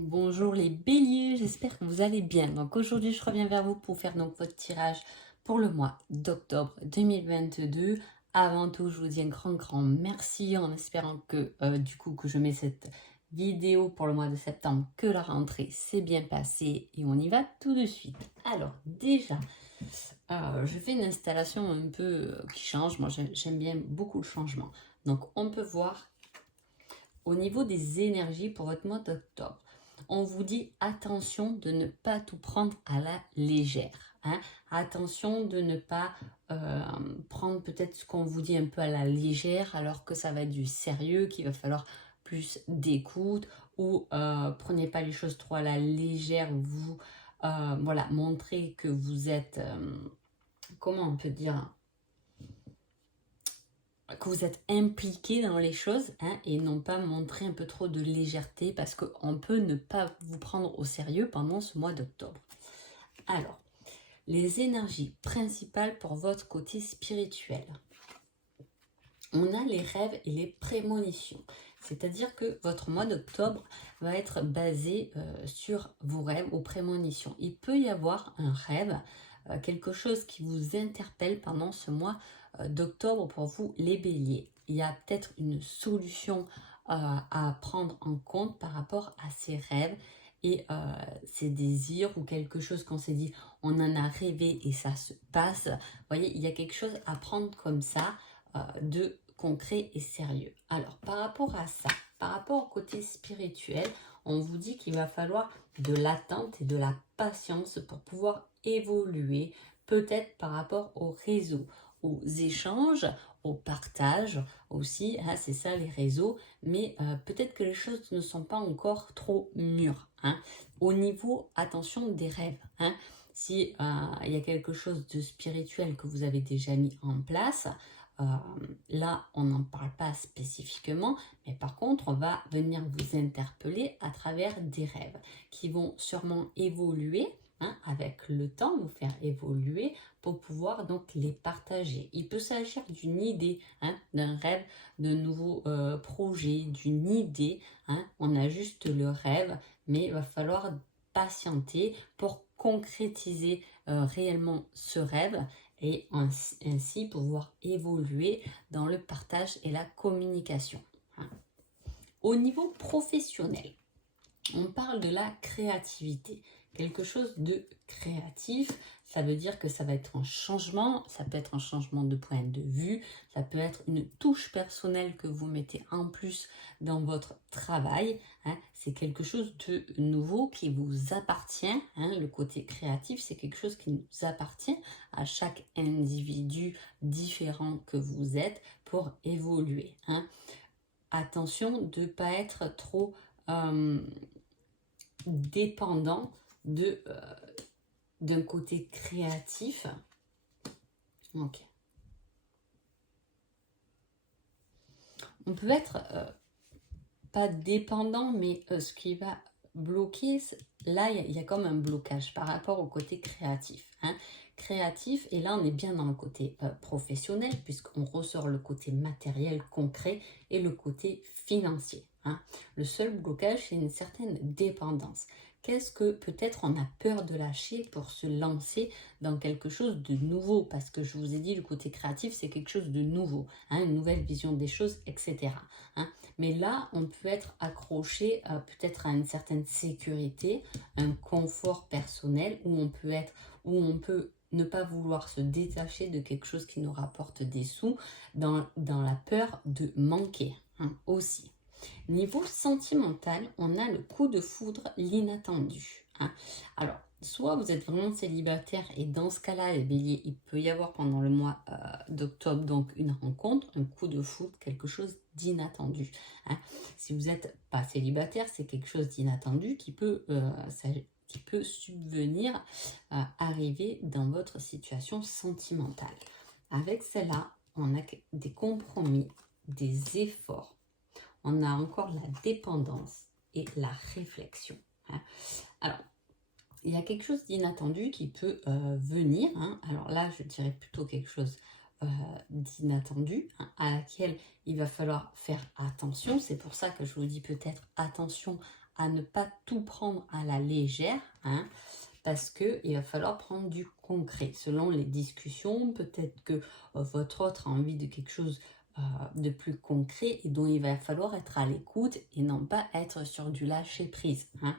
Bonjour les béliers, j'espère que vous allez bien. Donc aujourd'hui, je reviens vers vous pour faire donc votre tirage pour le mois d'octobre 2022. Avant tout, je vous dis un grand merci en espérant que du coup que je mets cette vidéo pour le mois de septembre, que la rentrée s'est bien passée et on y va tout de suite. Alors déjà, je fais une installation un peu qui change. Moi, j'aime bien beaucoup le changement. Donc on peut voir au niveau des énergies pour votre mois d'octobre. On vous dit attention de ne pas tout prendre à la légère. Attention de ne pas prendre peut-être ce qu'on vous dit un peu à la légère alors que ça va être du sérieux, qu'il va falloir plus d'écoute ou prenez pas les choses trop à la légère. Vous voilà, montrez que vous êtes, comment on peut dire, que vous êtes impliqué dans les choses et non pas montrer un peu trop de légèreté parce qu'on peut ne pas vous prendre au sérieux pendant ce mois d'octobre. Alors, les énergies principales pour votre côté spirituel. On a les rêves et les prémonitions. C'est-à-dire que votre mois d'octobre va être basé sur vos rêves ou prémonitions. Il peut y avoir un rêve, quelque chose qui vous interpelle pendant ce mois d'octobre pour vous les béliers. Il y a peut-être une solution à prendre en compte par rapport à ces rêves et ces désirs ou quelque chose qu'on s'est dit, on en a rêvé et ça se passe. Vous voyez, il y a quelque chose à prendre comme ça de concret et sérieux. Alors, par rapport à ça, par rapport au côté spirituel, on vous dit qu'il va falloir de l'attente et de la patience pour pouvoir évoluer, peut-être par rapport au réseau, aux échanges, au partage aussi, c'est ça les réseaux, mais peut-être que les choses ne sont pas encore trop mûres. Au niveau, attention, des rêves. Si il y a quelque chose de spirituel que vous avez déjà mis en place, là, on n'en parle pas spécifiquement, mais par contre, on va venir vous interpeller à travers des rêves qui vont sûrement évoluer avec le temps, vous faire évoluer pour pouvoir donc les partager. Il peut s'agir d'une idée, d'un rêve, d'un nouveau projet, d'une idée. On a juste le rêve, mais il va falloir patienter pour concrétiser réellement ce rêve et ainsi pouvoir évoluer dans le partage et la communication. Au niveau professionnel, on parle de la créativité, quelque chose de créatif. Ça veut dire que ça va être un changement, ça peut être un changement de point de vue, ça peut être une touche personnelle que vous mettez en plus dans votre travail. C'est quelque chose de nouveau qui vous appartient. Le côté créatif, c'est quelque chose qui nous appartient à chaque individu différent que vous êtes pour évoluer. Attention de ne pas être trop dépendant d'un côté créatif. Ok. On peut être pas dépendant, mais ce qui va bloquer, là il y a comme un blocage par rapport au côté créatif. Créatif, et là on est bien dans le côté professionnel puisqu'on ressort le côté matériel concret et le côté financier. Le seul blocage, c'est une certaine dépendance. Qu'est-ce que peut-être on a peur de lâcher pour se lancer dans quelque chose de nouveau? Parce que je vous ai dit, le côté créatif, c'est quelque chose de nouveau, une nouvelle vision des choses, etc. Mais là, on peut être accroché peut-être à une certaine sécurité, un confort personnel, où on peut ne pas vouloir se détacher de quelque chose qui nous rapporte des sous dans la peur de manquer aussi. Niveau sentimental, on a le coup de foudre, l'inattendu. Alors, soit vous êtes vraiment célibataire et dans ce cas-là, les béliers, il peut y avoir pendant le mois d'octobre donc une rencontre, un coup de foudre, quelque chose d'inattendu. Si vous n'êtes pas célibataire, c'est quelque chose d'inattendu qui peut subvenir, arriver dans votre situation sentimentale. Avec celle-là, on a des compromis, des efforts. On a encore la dépendance et la réflexion. Alors, il y a quelque chose d'inattendu qui peut venir. Alors là, je dirais plutôt quelque chose d'inattendu à laquelle il va falloir faire attention. C'est pour ça que je vous dis peut-être attention à ne pas tout prendre à la légère, hein, parce qu'il va falloir prendre du concret. Selon les discussions, peut-être que votre autre a envie de quelque chose de plus concret et dont il va falloir être à l'écoute et non pas être sur du lâcher-prise. Hein.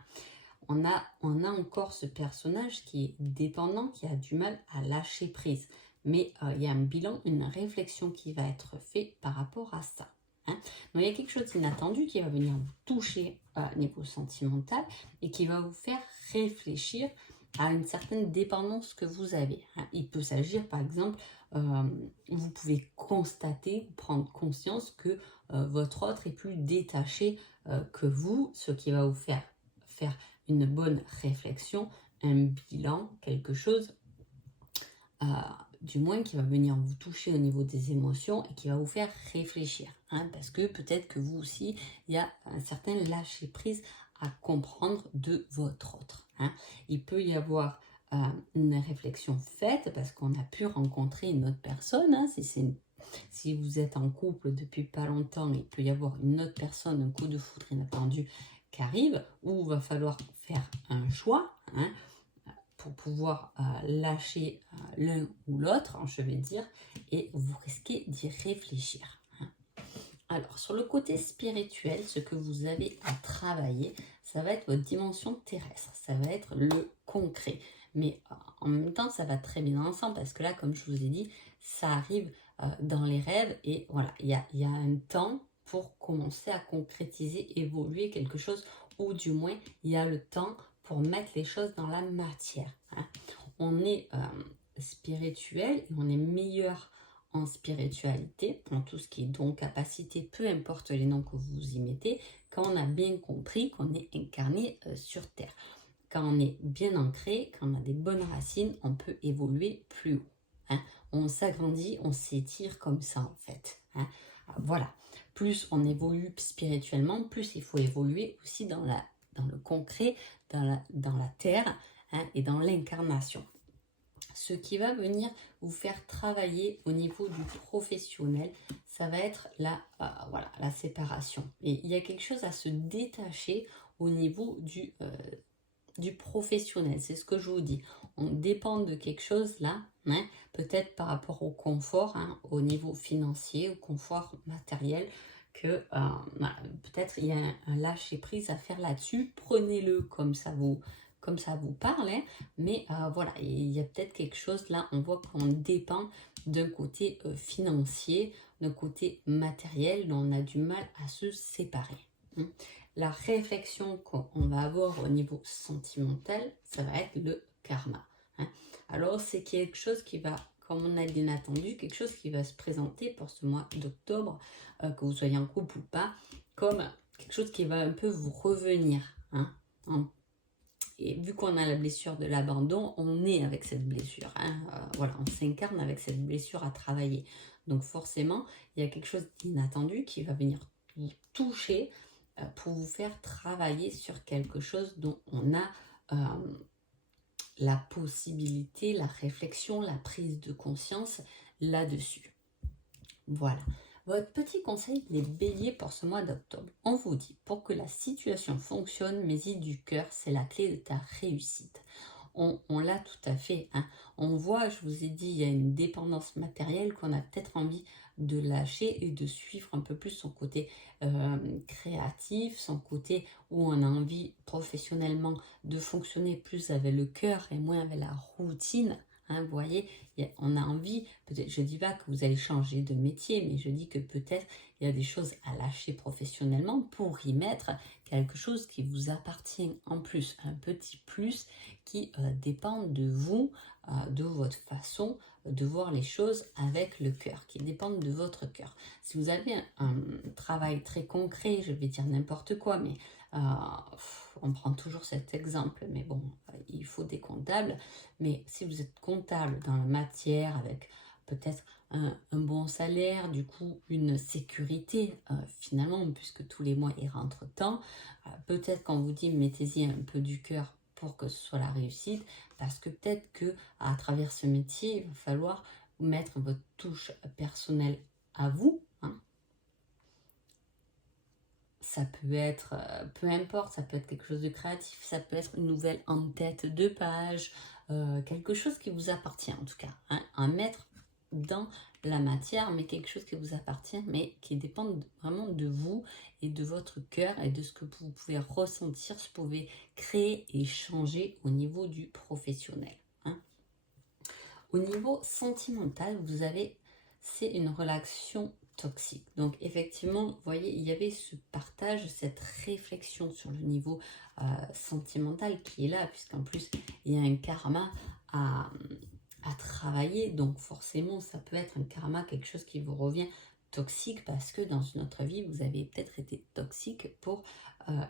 On a encore ce personnage qui est dépendant, qui a du mal à lâcher prise. Mais il y a un bilan, une réflexion qui va être faite par rapport à ça. Hein. Donc il y a quelque chose d'inattendu qui va venir vous toucher au niveau sentimental et qui va vous faire réfléchir à une certaine dépendance que vous avez. Hein. Il peut s'agir par exemple, vous pouvez constater, prendre conscience que votre autre est plus détaché que vous, ce qui va vous faire une bonne réflexion, un bilan, quelque chose du moins qui va venir vous toucher au niveau des émotions et qui va vous faire réfléchir. Hein, parce que peut-être que vous aussi, il y a un certain lâcher-prise à comprendre de votre autre. Hein. Il peut y avoir une réflexion faite parce qu'on a pu rencontrer une autre personne. Hein, si vous êtes en couple depuis pas longtemps, il peut y avoir une autre personne, un coup de foudre inattendu qui arrive, où il va falloir faire un choix, hein, pour pouvoir lâcher l'un ou l'autre, hein, je vais dire, et vous risquez d'y réfléchir. Hein. Alors, sur le côté spirituel, ce que vous avez à travailler, ça va être votre dimension terrestre, ça va être le concret. Mais en même temps, ça va très bien ensemble, parce que là, comme je vous ai dit, ça arrive dans les rêves, et voilà, il y a un temps pour commencer à concrétiser, évoluer quelque chose, ou du moins, il y a le temps pour mettre les choses dans la matière. Hein. On est spirituel et on est meilleur en spiritualité, en tout ce qui est don, capacité, peu importe les noms que vous y mettez, quand on a bien compris qu'on est incarné sur Terre. Quand on est bien ancré, quand on a des bonnes racines, on peut évoluer plus haut. Hein. On s'agrandit, on s'étire comme ça en fait. Hein. Voilà. Plus on évolue spirituellement, plus il faut évoluer aussi dans le concret, dans la terre, hein, et dans l'incarnation. Ce qui va venir vous faire travailler au niveau du professionnel, ça va être la séparation. Et il y a quelque chose à se détacher au niveau du professionnel, c'est ce que je vous dis. On dépend de quelque chose là, hein, peut-être par rapport au confort, hein, au niveau financier, au confort matériel, que peut-être il y a un lâcher-prise à faire là-dessus. Prenez-le comme ça vous parle, hein, mais voilà, il y a peut-être quelque chose là, on voit qu'on dépend d'un côté financier, d'un côté matériel, dont on a du mal à se séparer. Hein. La réflexion qu'on va avoir au niveau sentimental, ça va être le karma. Hein. Alors, c'est quelque chose qui va, comme on a l'inattendu, quelque chose qui va se présenter pour ce mois d'octobre, que vous soyez en couple ou pas, comme quelque chose qui va un peu vous revenir. Hein. Et vu qu'on a la blessure de l'abandon, on est avec cette blessure. Hein. Voilà, on s'incarne avec cette blessure à travailler. Donc forcément, il y a quelque chose d'inattendu qui va venir vous toucher, pour vous faire travailler sur quelque chose dont on a la possibilité, la réflexion, la prise de conscience là-dessus. Voilà. Votre petit conseil, les béliers pour ce mois d'octobre. On vous dit, pour que la situation fonctionne, mets-y du cœur, c'est la clé de ta réussite. On l'a tout à fait. Hein. On voit, je vous ai dit, il y a une dépendance matérielle qu'on a peut-être envie de lâcher et de suivre un peu plus son côté créatif, son côté où on a envie professionnellement de fonctionner plus avec le cœur et moins avec la routine. Hein, vous voyez, on a envie, peut-être, je ne dis pas que vous allez changer de métier, mais je dis que peut-être il y a des choses à lâcher professionnellement pour y mettre quelque chose qui vous appartient en plus, un petit plus qui dépend de vous, de votre façon de voir les choses avec le cœur, qui dépendent de votre cœur. Si vous avez un travail très concret, je vais dire n'importe quoi, mais on prend toujours cet exemple, mais bon, il faut des comptables. Mais si vous êtes comptable dans la matière avec peut-être un bon salaire, du coup une sécurité finalement, puisque tous les mois il rentre tant, peut-être qu'on vous dit mettez-y un peu du cœur pour que ce soit la réussite, parce que peut-être que à travers ce métier, il va falloir mettre votre touche personnelle à vous. Hein. ça peut être, peu importe, ça peut être quelque chose de créatif, ça peut être une nouvelle en tête de page, quelque chose qui vous appartient en tout cas, hein, à mettre dans la matière, mais quelque chose qui vous appartient, mais qui dépend vraiment de vous et de votre cœur et de ce que vous pouvez ressentir, ce que vous pouvez créer et changer au niveau du professionnel. Hein. Au niveau sentimental, vous avez, c'est une relation toxique. Donc effectivement, vous voyez, il y avait ce partage, cette réflexion sur le niveau sentimental qui est là, puisqu'en plus, il y a un karma à travailler. Donc forcément, ça peut être un karma, quelque chose qui vous revient toxique parce que dans une autre vie, vous avez peut-être été toxique pour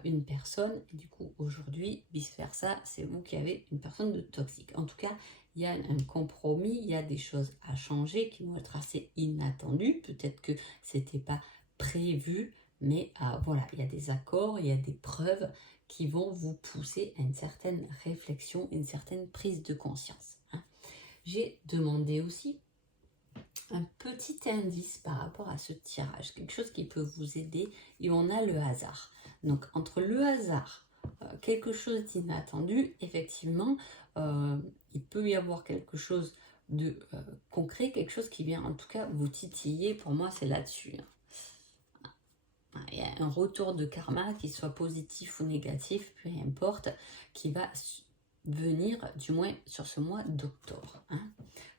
une personne. Et du coup, aujourd'hui, vice-versa, c'est vous qui avez une personne de toxique. En tout cas, il y a un compromis, il y a des choses à changer qui vont être assez inattendues. Peut-être que c'était pas prévu, mais voilà, il y a des accords, il y a des preuves qui vont vous pousser à une certaine réflexion, une certaine prise de conscience. Hein. J'ai demandé aussi un petit indice par rapport à ce tirage, quelque chose qui peut vous aider, et on a le hasard. Donc entre le hasard, quelque chose d'inattendu, effectivement, il peut y avoir quelque chose de concret, quelque chose qui vient en tout cas vous titiller. Pour moi, c'est là-dessus. Il y a un retour de karma, qu'il soit positif ou négatif, peu importe, qui va venir, du moins sur ce mois d'octobre. Hein.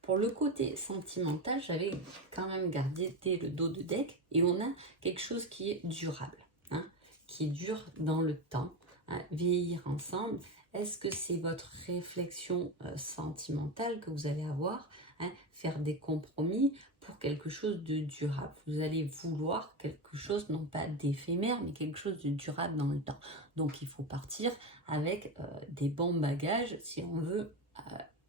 Pour le côté sentimental, j'avais quand même gardé le dos de deck et on a quelque chose qui est durable, hein, qui dure dans le temps, hein, vieillir ensemble. Est-ce que c'est votre réflexion sentimentale que vous allez avoir, hein, faire des compromis pour quelque chose de durable? Vous allez vouloir quelque chose, non pas d'éphémère, mais quelque chose de durable dans le temps. Donc il faut partir avec des bons bagages si on veut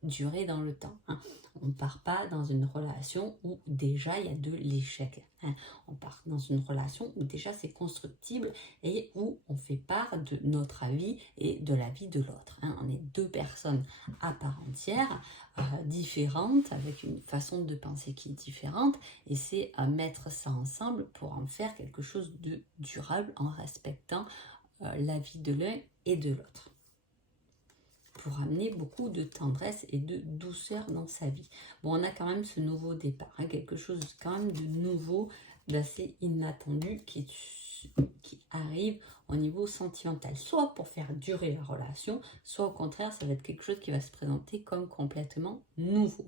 durer dans le temps. Hein. On ne part pas dans une relation où déjà il y a de l'échec. Hein. On part dans une relation où déjà c'est constructible et où on fait part de notre avis et de l'avis de l'autre. Hein. On est deux personnes à part entière, différentes, avec une façon de penser qui est différente, et c'est à mettre ça ensemble pour en faire quelque chose de durable en respectant l'avis de l'un et de l'autre, pour amener beaucoup de tendresse et de douceur dans sa vie. Bon, on a quand même ce nouveau départ, hein, quelque chose quand même de nouveau, d'assez inattendu qui arrive au niveau sentimental, soit pour faire durer la relation, soit au contraire, ça va être quelque chose qui va se présenter comme complètement nouveau.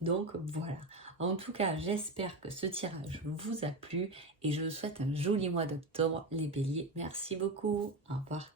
Donc voilà, en tout cas, j'espère que ce tirage vous a plu et je vous souhaite un joli mois d'octobre, les béliers. Merci beaucoup, au revoir.